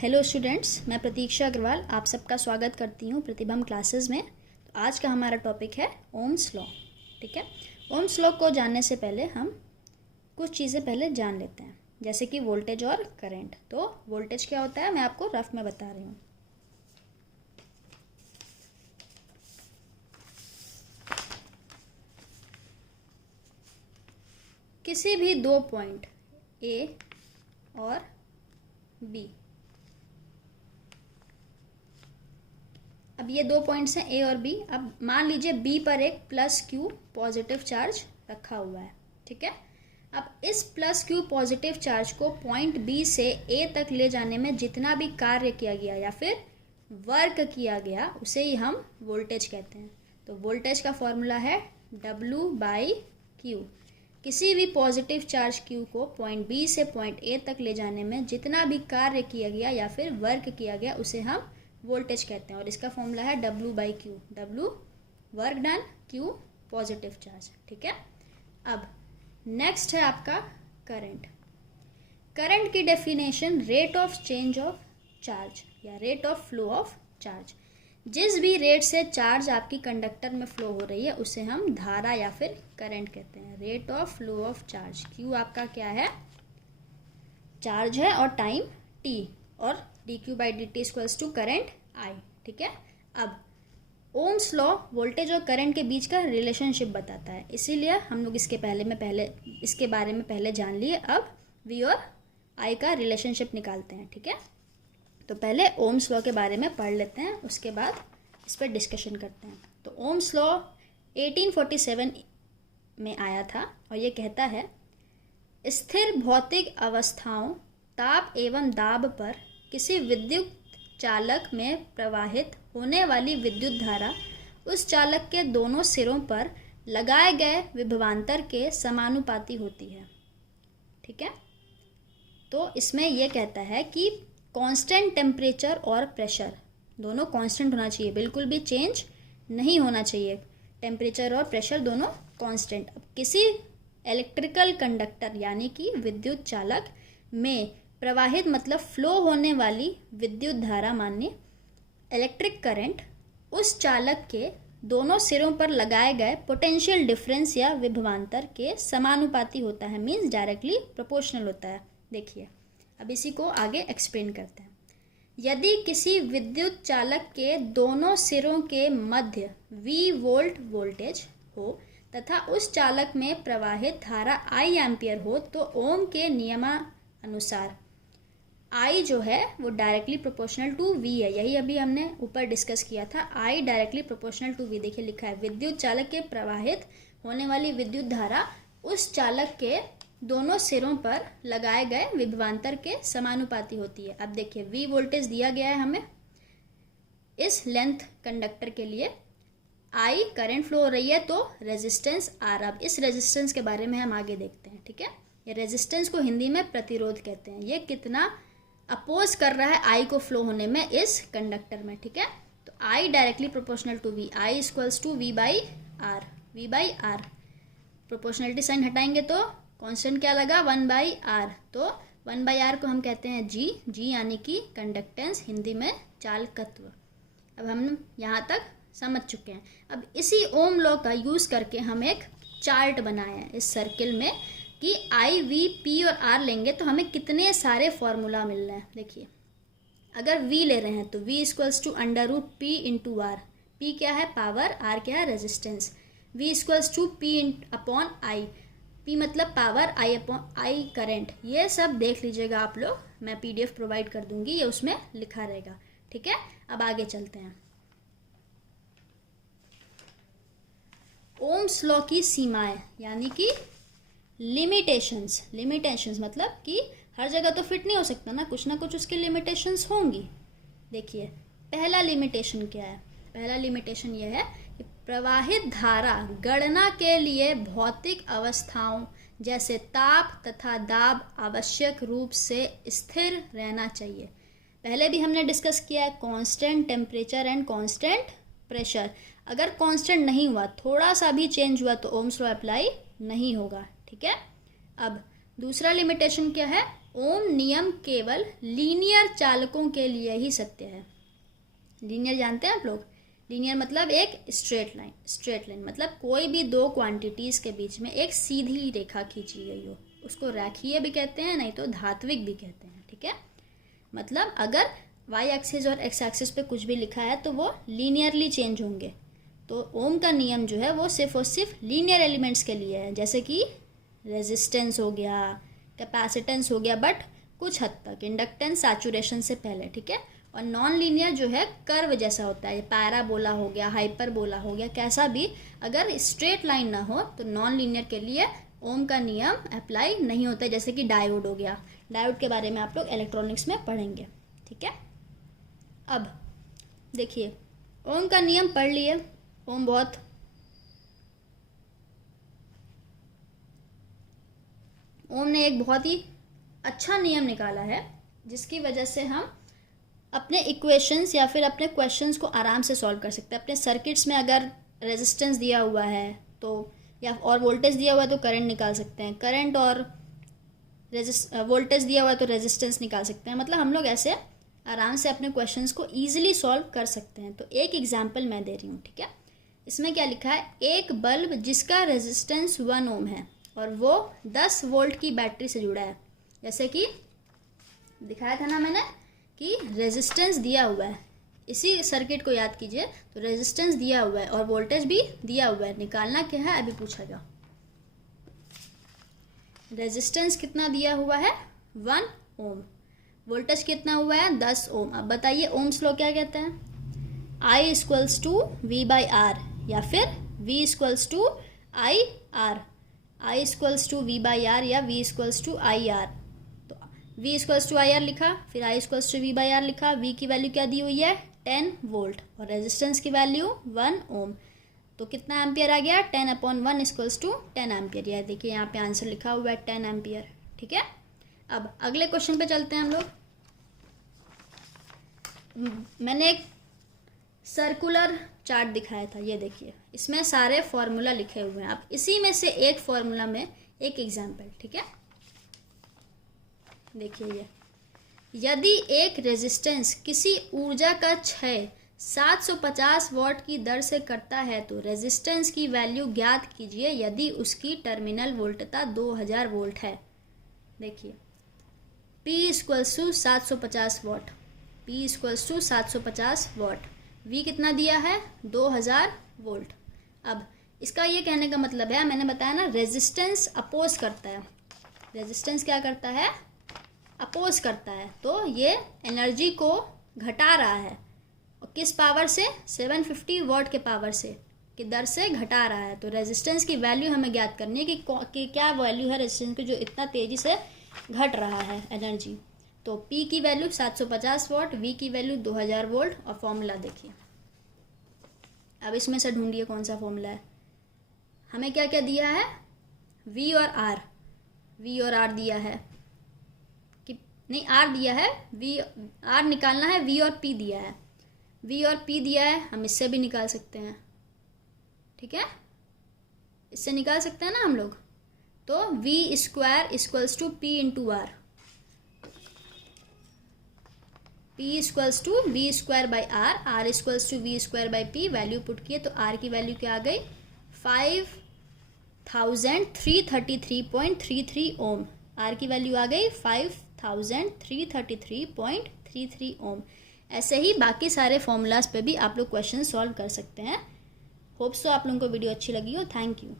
Hello students, मैं प्रतीक्षा अग्रवाल आप सबका स्वागत करती हूँ प्रतिभम क्लासेस में। तो आज का हमारा टॉपिक है ओम्स लॉ। ठीक है, ओम्स लॉ को जानने से पहले हम कुछ चीज़ें पहले जान लेते हैं, जैसे कि वोल्टेज और करंट। तो वोल्टेज क्या होता है मैं आपको रफ में बता रही हूँ। किसी भी दो पॉइंट ए और बी, अब ये दो पॉइंट्स हैं ए और बी। अब मान लीजिए बी पर एक प्लस क्यू पॉजिटिव चार्ज रखा हुआ है। ठीक है, अब इस प्लस क्यू पॉजिटिव चार्ज को पॉइंट बी से ए तक ले जाने में जितना भी कार्य किया गया या फिर वर्क किया गया उसे ही हम वोल्टेज कहते हैं। तो वोल्टेज का फॉर्मूला है W/Q। किसी भी पॉजिटिव चार्ज क्यू को पॉइंट बी से पॉइंट ए तक ले जाने में जितना भी कार्य किया गया या फिर वर्क किया गया उसे हम वोल्टेज कहते हैं, और इसका फॉर्मूला है W/Q। W work done, Q positive charge. ठीक है, अब नेक्स्ट है आपका करंट। करंट की definition rate of change of charge या rate of flow of charge. जिस भी रेट से चार्ज आपकी कंडक्टर में फ्लो हो रही है उसे हम धारा या फिर करंट कहते हैं। Rate of flow of charge, Q आपका क्या है, चार्ज है, और टाइम T, और dQ/dt equals to current I। ठीक है, अब ओम्स लॉ वोल्टेज और करंट के बीच का रिलेशनशिप बताता है, इसीलिए हम लोग इसके बारे में पहले जान लिए। अब V और I का रिलेशनशिप निकालते हैं। ठीक है, तो पहले ओम्स लॉ के बारे में पढ़ लेते हैं, उसके बाद इस पर डिस्कशन करते हैं। तो ओम्स लॉ 1847 में आया था और ये कहता है, स्थिर भौतिक अवस्थाओं ताप एवं दाब पर किसी विद्युत चालक में प्रवाहित होने वाली विद्युत धारा उस चालक के दोनों सिरों पर लगाए गए विभवांतर के समानुपाती होती है। ठीक है, तो इसमें यह कहता है कि कांस्टेंट टेम्परेचर और प्रेशर दोनों कांस्टेंट होना चाहिए, बिल्कुल भी चेंज नहीं होना चाहिए। टेम्परेचर और प्रेशर दोनों कांस्टेंट। अब किसी इलेक्ट्रिकल कंडक्टर यानी कि विद्युत चालक में प्रवाहित मतलब फ्लो होने वाली विद्युत धारा मानिए इलेक्ट्रिक करंट उस चालक के दोनों सिरों पर लगाए गए पोटेंशियल डिफरेंस या विभवांतर के समानुपाती होता है, मीन्स डायरेक्टली प्रोपोर्शनल होता है। देखिए, अब इसी को आगे एक्सप्लेन करते हैं। यदि किसी विद्युत चालक के दोनों सिरों के मध्य V वोल्ट वोल्टेज हो तथा उस चालक में प्रवाहित धारा I एम्पियर हो तो ओम के नियमानुसार I जो है वो डायरेक्टली प्रोपोर्शनल टू V है। यही अभी हमने ऊपर डिस्कस किया था, I directly proportional to V। देखिए लिखा है, विद्युत चालक के प्रवाहित होने वाली विद्युत धारा उस चालक के दोनों सिरों पर लगाए गए विभवांतर के समानुपाती होती है। अब देखिए V वोल्टेज दिया गया है हमें इस लेंथ कंडक्टर के लिए, I करंट फ्लो हो रही है, तो रेजिस्टेंस R। अब इस रेजिस्टेंस के बारे में हम आगे देखते हैं। ठीक है, ये रेजिस्टेंस को हिंदी में प्रतिरोध कहते हैं। ये कितना अपोज कर रहा है I को फ्लो होने में इस कंडक्टर में। ठीक है, तो I directly proportional to V, I equals to V/R। V/R proportionality sign हटाएंगे तो कांस्टेंट क्या लगा, 1/R। तो 1/R को हम कहते हैं G यानी कि कंडक्टेंस, हिंदी में चालकत्व। अब हम यहाँ तक समझ चुके हैं। अब इसी ओम लॉ का यूज करके हम एक चार्ट बनाए हैं इस सर्किल में कि I, V, P और R लेंगे तो हमें कितने सारे फॉर्मूला मिल रहे हैं। देखिए, अगर V ले रहे हैं तो V equals to √P into R। P क्या है, पावर, R क्या है, resistance. V equals to P upon I। P मतलब power, I upon I current. ये सब देख लीजिएगा आप लोग, मैं PDF प्रोवाइड कर दूंगी, ये उसमें लिखा रहेगा। ठीक है, अब आगे चलते हैं। ओम्स लॉ की सीमाएं यानी कि लिमिटेशंस मतलब कि हर जगह तो फिट नहीं हो सकता ना कुछ उसकी लिमिटेशंस होंगी। देखिए, पहला लिमिटेशन क्या है, पहला लिमिटेशन यह है कि प्रवाहित धारा गणना के लिए भौतिक अवस्थाओं जैसे ताप तथा दाब आवश्यक रूप से स्थिर रहना चाहिए। पहले भी हमने डिस्कस किया है constant temperature and constant pressure. अगर कांस्टेंट नहीं हुआ, थोड़ा सा भी चेंज हुआ तो ओम्स लॉ अप्लाई नहीं होगा। ठीक है, अब दूसरा लिमिटेशन क्या है, ओम नियम केवल लीनियर चालकों के लिए ही सत्य है। लीनियर जानते हैं आप लोग? लीनियर मतलब एक स्ट्रेट लाइन। स्ट्रेट लाइन मतलब कोई भी दो क्वांटिटीज़ के बीच में एक सीधी रेखा खींची गई हो, उसको रेखीय भी कहते हैं, नहीं तो धात्विक भी कहते हैं। ठीक है, मतलब अगर वाई एक्सिस और एक्स एक्सिस पे कुछ भी लिखा है तो वो लीनियरली चेंज होंगे। तो ओम का नियम जो है वो सिर्फ और सिर्फ लीनियर एलिमेंट्स के लिए है, जैसे कि रेजिस्टेंस हो गया, कैपेसिटेंस हो गया, बट कुछ हद तक इंडक्टेंस सैचुरेशन से पहले। ठीक है, और नॉन लीनियर जो है कर्व जैसा होता है, पैराबोला हो गया, हाइपरबोला हो गया, कैसा भी अगर स्ट्रेट लाइन ना हो तो नॉन लीनियर के लिए ओम का नियम अप्लाई नहीं होता है, जैसे कि डायोड हो गया। डायोड के बारे में आप लोग इलेक्ट्रॉनिक्स में पढ़ेंगे। ठीक है, अब देखिए ओम का नियम पढ़ लिए। ओम ने एक बहुत ही अच्छा नियम निकाला है, जिसकी वजह से हम अपने इक्वेशंस या फिर अपने क्वेश्चंस को आराम से सॉल्व कर सकते हैं। अपने सर्किट्स में अगर रेजिस्टेंस दिया हुआ है तो या और वोल्टेज दिया हुआ है तो करंट निकाल सकते हैं, करंट और वोल्टेज दिया हुआ है तो रेजिस्टेंस निकाल सकते हैं। मतलब हम लोग ऐसे आराम से अपने क्वेश्चंस को ईजिली सॉल्व कर सकते हैं। तो एक एग्जाम्पल मैं दे रही हूँ। ठीक है, इसमें क्या लिखा है, एक बल्ब जिसका रेजिस्टेंस 1 ओम है और वो 10 वोल्ट की बैटरी से जुड़ा है। जैसे कि दिखाया था ना मैंने कि रेजिस्टेंस दिया हुआ है, इसी सर्किट को याद कीजिए। तो रेजिस्टेंस दिया हुआ है और वोल्टेज भी दिया हुआ है, निकालना क्या है अभी पूछा गया। रेजिस्टेंस कितना दिया हुआ है, 1 ओम, वोल्टेज कितना हुआ है, 10 ओम। अब बताइए ओम्स लॉ क्या कहते हैं, I equals to V by R, या फिर V equals to I R, I equals to V by R या V equals to I R. तो V equals to I R लिखा, फिर I equals to V by R लिखा। V की value क्या दी हुई है, 10 वोल्ट, और रेजिस्टेंस की वैल्यू 1 ओम। तो कितना एम्पियर आ गया, 10/1 इक्वल्स टू 10 एम्पियर। यह देखिए यहाँ पे आंसर लिखा हुआ है 10 एम्पियर। ठीक है, अब अगले क्वेश्चन पे चलते हैं हम लोग। मैंने एक सर्कुलर चार्ट दिखाया था, ये देखिए, इसमें सारे फॉर्मूला लिखे हुए हैं। अब इसी में से एक फॉर्मूला में एक एग्जाम्पल। ठीक है, देखिए ये, यदि एक रेजिस्टेंस किसी ऊर्जा का क्षय 750 वॉट की दर से करता है तो रेजिस्टेंस की वैल्यू ज्ञात कीजिए यदि उसकी टर्मिनल वोल्टता 2000 वोल्ट है। देखिए P equals to 750 watt, P equals to 750 watt, V कितना दिया है, 2000 वोल्ट। अब इसका ये कहने का मतलब है, मैंने बताया ना रेजिस्टेंस अपोज करता है। रेजिस्टेंस क्या करता है, अपोज करता है। तो ये एनर्जी को घटा रहा है, और किस पावर से, 750 वॉट के पावर से की दर से घटा रहा है। तो रेजिस्टेंस की वैल्यू हमें ज्ञात करनी है कि क्या वैल्यू है रेजिस्टेंस की जो इतना तेजी से घट रहा है एनर्जी। तो P की वैल्यू 750 वॉट, V की वैल्यू 2000 वोल्ट, और फॉर्मूला देखिए। अब इसमें से ढूंढिए कौन सा फॉर्मूला है। हमें क्या क्या दिया है, V और R, V और R दिया है कि नहीं, R दिया है, R निकालना है, V और P दिया है। V और P दिया है, हम इससे भी निकाल सकते हैं। ठीक है, इससे निकाल सकते हैं ना हम लोग। तो V square equals to P into R, P equals to V square by R, R equals to V square by P। Value put किए तो R की वैल्यू क्या आ गई, 5333.33 ओम। R की वैल्यू आ गई 5333.33 ओम। ऐसे ही बाकी सारे फॉर्मूलाज पे भी आप लोग क्वेश्चन सॉल्व कर सकते हैं। होप्स तो आप लोगों को वीडियो अच्छी लगी हो। Thank you.